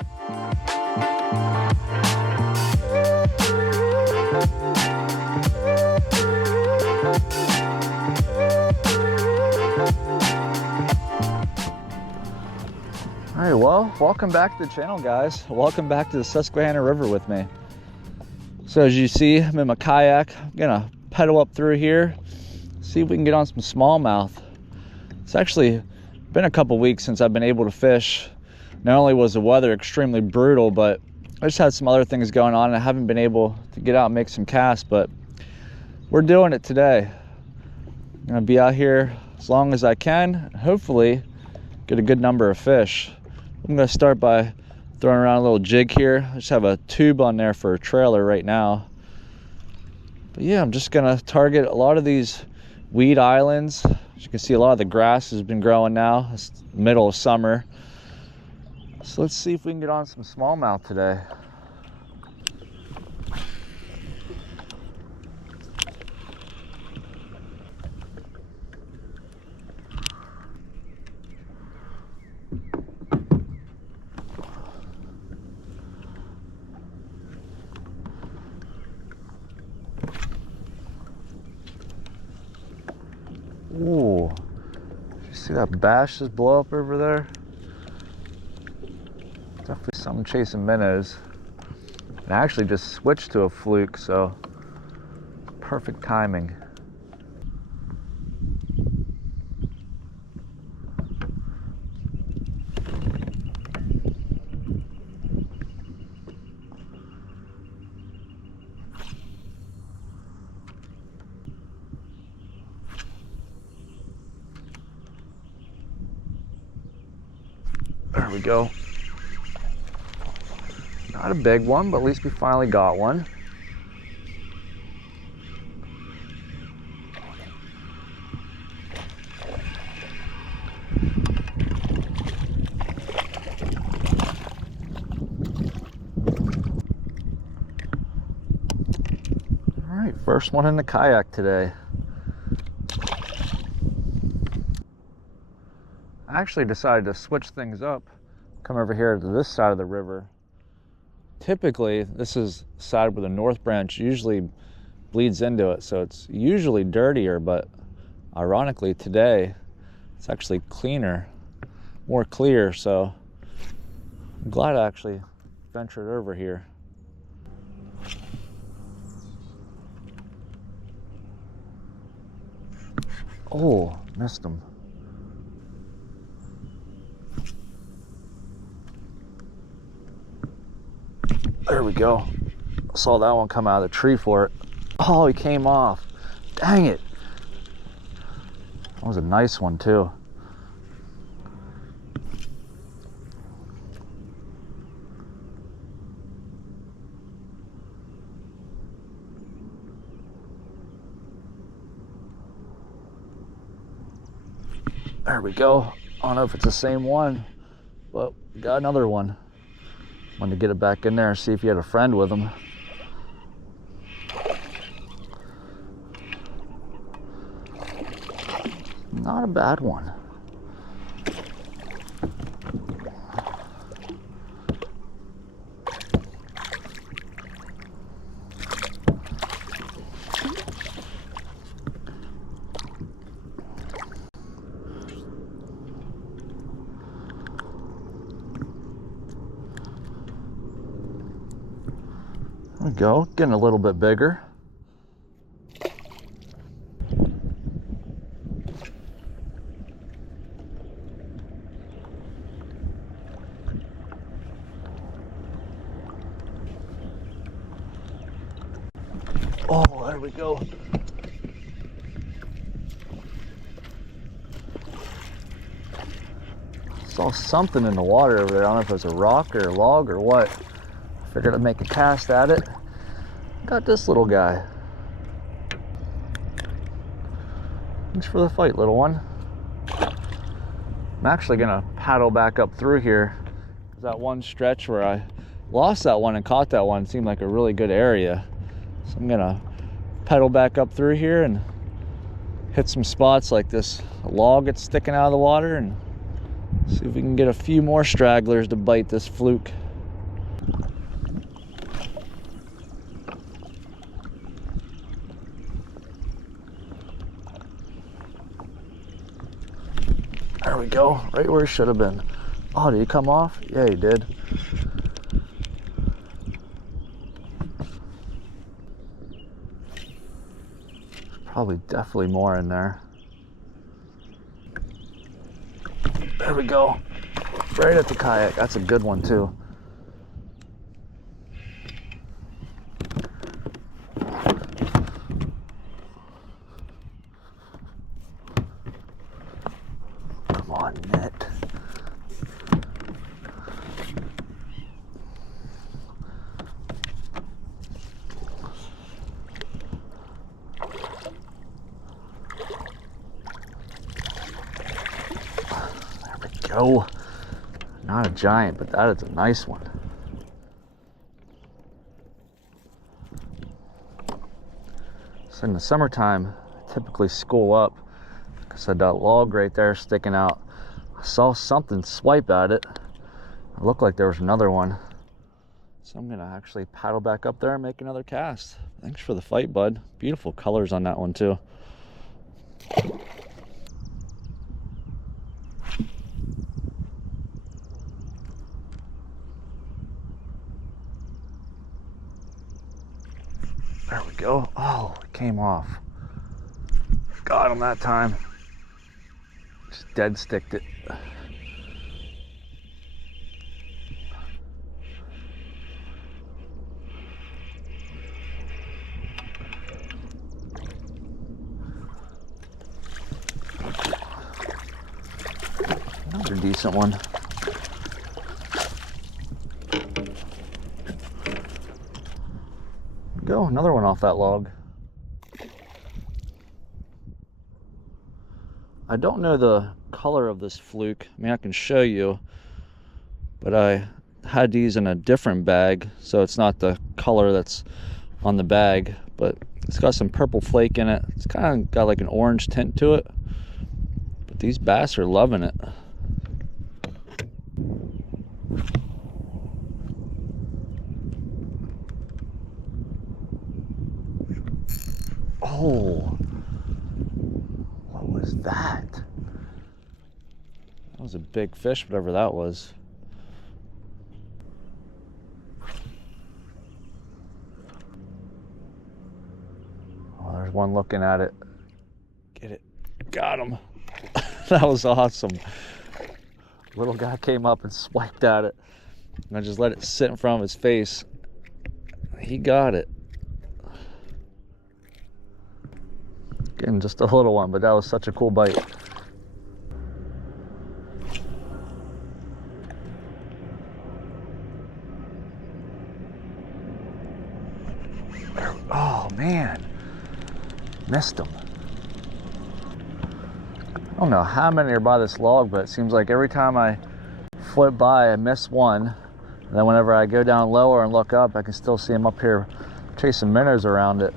All right, well, welcome back to the channel, guys. Welcome back to the Susquehanna River with me. So as you see, I'm in my kayak. I'm gonna pedal up through here, see if we can get on some smallmouth. It's actually been a couple weeks since I've been able to fish. Not only was the weather extremely brutal, but I just had some other things going on and I haven't been able to get out and make some casts, but we're doing it today. I'm gonna be out here as long as I can, and hopefully get a good number of fish. I'm gonna start by throwing around a little jig here. I just have a tube on there for a trailer right now. But yeah, I'm just gonna target a lot of these weed islands. As you can see, a lot of the grass has been growing now. It's the middle of summer. So let's see if we can get on some smallmouth today. Ooh, did you see that bass just blow up over there? Definitely something chasing minnows. And I actually just switched to a fluke, so perfect timing. There we go. Not a big one, but at least we finally got one. All right, first one in the kayak today. I actually decided to switch things up, come over here to this side of the river. Typically, this is the side where the north branch usually bleeds into it, so it's usually dirtier, but ironically today, it's actually cleaner, more clear, so I'm glad I actually ventured over here. Oh, missed him. There we go. I saw that one come out of the tree for it. Oh, he came off. Dang it. That was a nice one too. There we go. I don't know if it's the same one, but we got another one. Wanted to get it back in there and see if he had a friend with him. Not a bad one. There we go, getting a little bit bigger. Oh, there we go. Saw something in the water over there. I don't know if it was a rock or a log or what. Figured I'd make a cast at it. Got this little guy. Thanks for the fight, little one. I'm actually gonna paddle back up through here. There's that one stretch where I lost that one and caught that one. It seemed like a really good area. So I'm gonna pedal back up through here and hit some spots like this log that's sticking out of the water and see if we can get a few more stragglers to bite this fluke. There we go, right where he should have been. Oh, did he come off? Yeah, he did. Probably definitely more in there. There we go. Right at the kayak. That's a good one too. Come on, net. Go. Not a giant, but that is a nice one. So in the summertime, I typically school up because I had that log right there sticking out. I saw something swipe at it. It looked like there was another one. So I'm gonna actually paddle back up there and make another cast. Thanks for the fight, bud. Beautiful colors on that one too. There we go. Oh, it came off. Got him that time. Just dead sticked it. Another decent one. Go, another one off that log. I don't know the color of this fluke. I mean, I can show you, but I had these in a different bag, so it's not the color that's on the bag, but it's got some purple flake in it. It's kind of got like an orange tint to it, but these bass are loving it. Oh, what was that? That was a big fish, whatever that was. Oh, there's one looking at it. Get it. Got him. That was awesome. Little guy came up and swiped at it. And I just let it sit in front of his face. He got it. Getting just a little one, but that was such a cool bite. Oh man, missed him. I don't know how many are by this log, but it seems like every time I float by I miss one, and then whenever I go down lower and look up, I can still see them up here chasing minnows around it.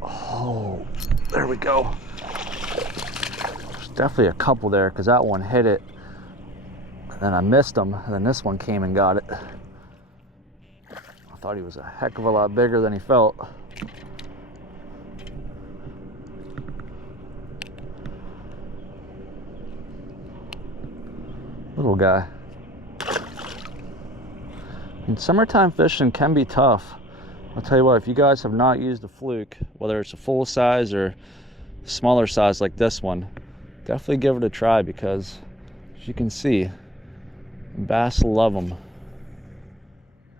Oh, there we go. There's definitely a couple there because that one hit it, and then I missed him, and then this one came and got it. I thought he was a heck of a lot bigger than he felt. Little guy. And summertime fishing can be tough. I'll tell you what, if you guys have not used a fluke, whether it's a full size or smaller size like this one, definitely give it a try because, as you can see, bass love them.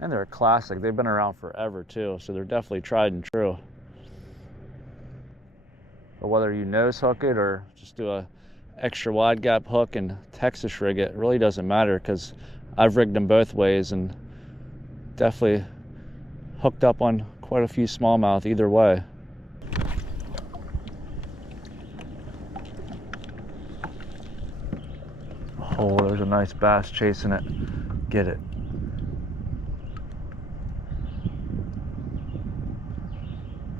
And they're a classic. They've been around forever too, so they're definitely tried and true. But whether you nose hook it or just do a extra wide gap hook and Texas rig it, really doesn't matter because I've rigged them both ways and definitely hooked up on quite a few smallmouth either way. Oh, there's a nice bass chasing it. Get it.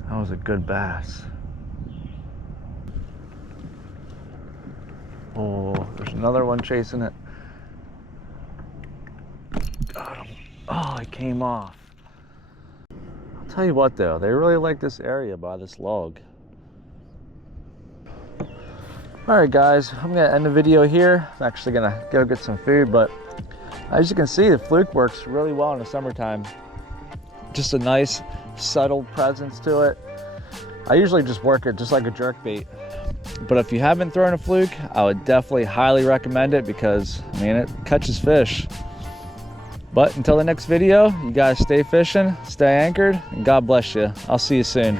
That was a good bass. Oh, there's another one chasing it. Got him. Oh, he came off. Tell you what though, they really like this area by this log. Alright guys, I'm gonna end the video here. I'm actually gonna go get some food, but as you can see, the Fluke works really well in the summertime. Just a nice subtle presence to it. I usually just work it just like a jerk bait, but if you haven't thrown a Fluke, I would definitely highly recommend it because I mean it catches fish. But until the next video, you guys stay fishing, stay anchored, and God bless you. I'll see you soon.